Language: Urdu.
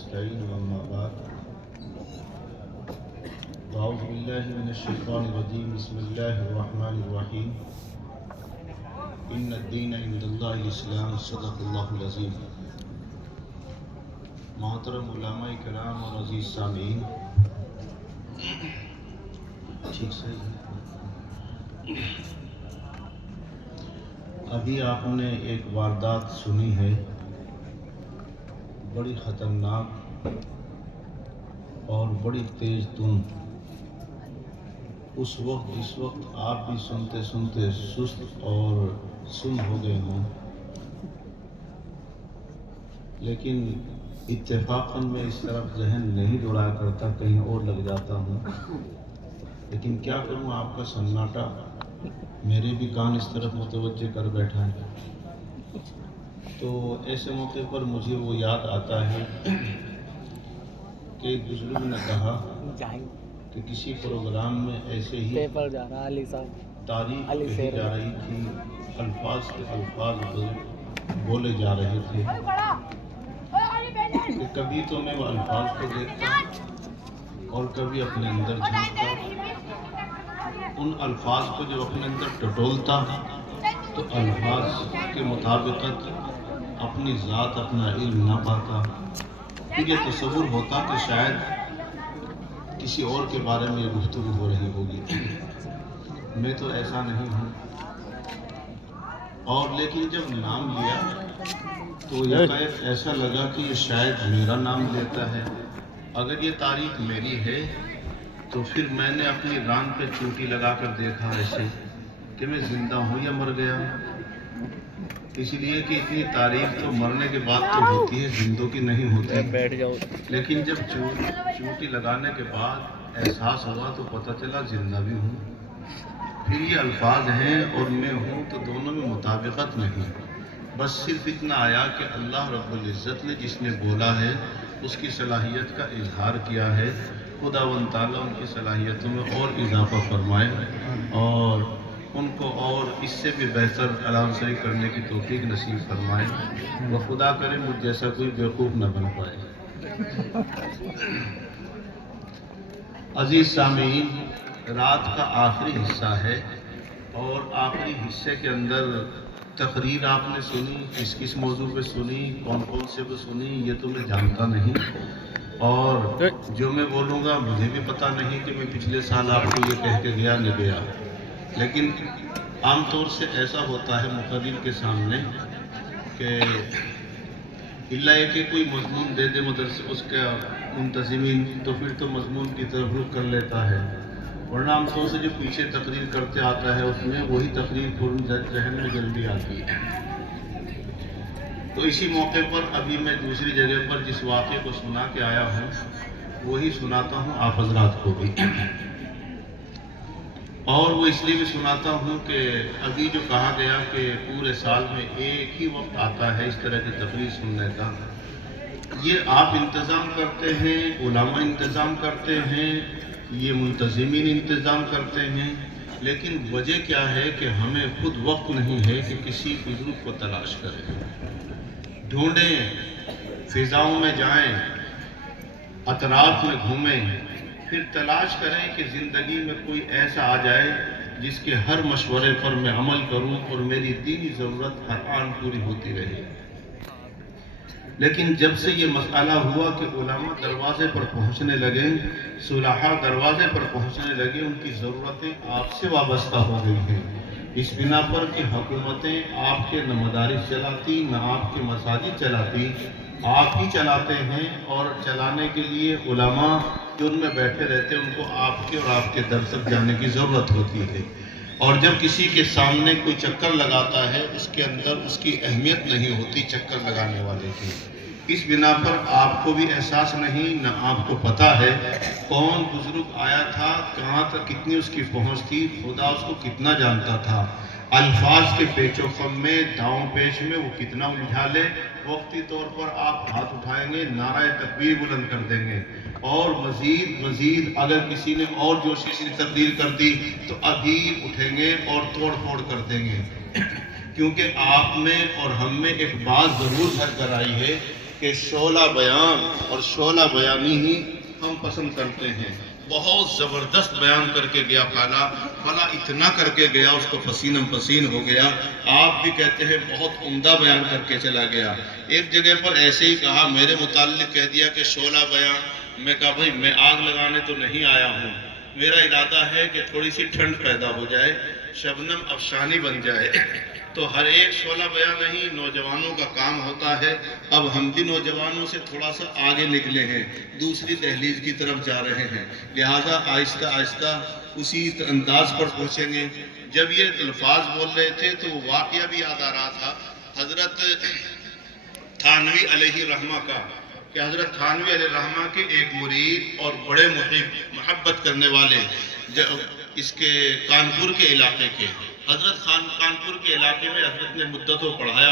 نستعين أما بعد أعوذ بالله من الشيطان الرجيم بسم الله الرحمن الرحيم إن الدين عند الله الإسلام صدق الله العظيم. محترم علماء کرام اور عزیز سامعین، ٹھیک سے ابھی آپ نے ایک واردات سنی ہے، بڑی خطرناک اور بڑی تیز دھند. اس وقت جس وقت آپ بھی سنتے سنتے سست اور سن ہو گئے ہوں، لیکن اتفاقاً میں اس طرف ذہن نہیں دوڑایا کرتا، کہیں اور لگ جاتا ہوں. لیکن کیا کروں، آپ کا سناٹا میرے بھی کان اس طرف متوجہ کر بیٹھا ہے. تو ایسے موقع پر مجھے وہ یاد آتا ہے کہ ایک بزرگ نے کہا کہ کسی پروگرام میں ایسے ہی تاریخ کہی جا رہی تھی، الفاظ کے الفاظ بولے جا رہے تھے کہ کبھی تو میں وہ الفاظ کو دیکھتا اور کبھی اپنے اندر جھانکتا. ان الفاظ کو جب اپنے اندر ٹٹولتا تو الفاظ کے مطابقت اپنی ذات اپنا علم نہ پاتا. پھر یہ تصور ہوتا کہ شاید کسی اور کے بارے میں یہ گفتگو ہو رہی ہوگی. میں تو ایسا نہیں ہوں. اور لیکن جب نام لیا تو یکایک ایسا لگا کہ یہ شاید میرا نام لیتا ہے. اگر یہ تاریخ میری ہے تو پھر میں نے اپنی ران پہ چوٹی لگا کر دیکھا ایسے کہ میں زندہ ہوں یا مر گیا ہوں. اس لیے کہ اتنی تاریخ تو مرنے کے بعد تو ہوتی ہے، زندوں کی نہیں ہوتی. لیکن جب چوٹی لگانے کے بعد احساس ہوا تو پتہ چلا زندہ بھی ہوں. پھر یہ الفاظ ہیں اور میں ہوں، تو دونوں میں مطابقت نہیں. بس صرف اتنا آیا کہ اللہ رب العزت نے جس نے بولا ہے اس کی صلاحیت کا اظہار کیا ہے. خداوند تعالیٰ ان کی صلاحیتوں میں اور اضافہ فرمائے اور ان کو اور اس سے بھی بہتر کلام سری کرنے کی توفیق نصیب فرمائے. وہ خدا کرے مجھ جیسا کوئی بیوقوف نہ بن پائے. عزیز سامعین، رات کا آخری حصہ ہے اور آخری حصے کے اندر تقریر آپ نے سنی. کس کس موضوع پہ سنی، کون کون سے پہ سنی، یہ تو میں جانتا نہیں. اور جو میں بولوں گا مجھے بھی پتہ نہیں کہ میں پچھلے سال آپ کو یہ کہہ کے گیا نہیں گیا. لیکن عام طور سے ایسا ہوتا ہے مقرر کے سامنے کہ اللہ یہ کہ کوئی مضمون دے دے مدرسے اس کا منتظمین، تو پھر تو مضمون کی طرف رخ کر لیتا ہے. ورنہ عام طور سے جو پیچھے تقریر کرتے آتا ہے اس میں وہی تقریر ذہن میں جلدی آتی ہے. تو اسی موقع پر ابھی میں دوسری جگہ پر جس واقعے کو سنا کے آیا ہوں وہی سناتا ہوں آپ حضرات کو بھی. اور وہ اس لیے بھی سناتا ہوں کہ ابھی جو کہا گیا کہ پورے سال میں ایک ہی وقت آتا ہے اس طرح کی تقریر سننے کا، یہ آپ انتظام کرتے ہیں، علماء انتظام کرتے ہیں، یہ منتظمین انتظام کرتے ہیں. لیکن وجہ کیا ہے کہ ہمیں خود وقت نہیں ہے کہ کسی بزرگ کو تلاش کریں، ڈھونڈیں، فضاؤں میں جائیں، اطراف میں گھومیں، پھر تلاش کریں کہ زندگی میں کوئی ایسا آ جائے جس کے ہر مشورے پر میں عمل کروں اور میری دینی ضرورت ہر آن پوری ہوتی رہے. لیکن جب سے یہ مسئلہ ہوا کہ علماء دروازے پر پہنچنے لگے، صلحاء دروازے پر پہنچنے لگے، ان کی ضرورتیں آپ سے وابستہ ہو گئی ہیں. اس بنا پر کہ حکومتیں آپ کے نہ مدارس چلاتی نہ آپ کے مساجد چلاتی، آپ ہی چلاتے ہیں. اور چلانے کے لیے علماء جو ان میں بیٹھے رہتے ہیں ان کو آپ کے اور آپ کے در تک جانے کی ضرورت ہوتی ہے. اور جب کسی کے سامنے کوئی چکر لگاتا ہے اس کے اندر اس کی اہمیت نہیں ہوتی چکر لگانے والے کی. اس بنا پر آپ کو بھی احساس نہیں، نہ آپ کو پتہ ہے کون بزرگ آیا تھا، کہاں تک کتنی اس کی پہنچ تھی، خدا اس کو کتنا جانتا تھا. الفاظ کے پیچ و خم میں، داؤں پیش میں وہ کتنا الجھا لے. وقتی طور پر آپ ہاتھ اٹھائیں گے، نعرہ تکبیر بلند کر دیں گے. اور مزید اگر کسی نے اور جوشی سے تبدیل کر دی تو ابھی اٹھیں گے اور توڑ پھوڑ کر دیں گے. کیونکہ آپ میں اور ہم میں ایک بات ضرور گھر کر آئی ہے کہ شعلہ بیان اور شعلہ بیانی ہی ہم پسند کرتے ہیں۔ بہت زبردست بیان کر کے گیا خالہ اتنا کر کے گیا اس کو پسینم پسین ہو گیا۔ آپ بھی کہتے ہیں بہت عمدہ بیان کر کے چلا گیا۔ ایک جگہ پر ایسے ہی کہا، میرے متعلق کہہ دیا کہ شعلہ بیان۔ میں کہا بھائی میں آگ لگانے تو نہیں آیا ہوں، میرا ارادہ ہے کہ تھوڑی سی ٹھنڈ پیدا ہو جائے، شبنم افشانی بن جائے۔ تو ہر ایک شعلہ بیان نہیں، نوجوانوں کا کام ہوتا ہے۔ اب ہم بھی نوجوانوں سے تھوڑا سا آگے نکلے ہیں، دوسری دہلیز کی طرف جا رہے ہیں، لہٰذا آہستہ آہستہ اسی انداز پر پہنچیں گے۔ جب یہ الفاظ بول رہے تھے تو وہ واقعہ بھی یاد آ رہا تھا حضرت تھانوی علیہ الرحمہ کا، کہ حضرت تھانوی علیہ الرحمہ کے ایک مرید اور بڑے محب، محبت کرنے والے اس کے کانپور کے علاقے کے، حضرت کانپور کے علاقے میں حضرت نے مدتوں پڑھایا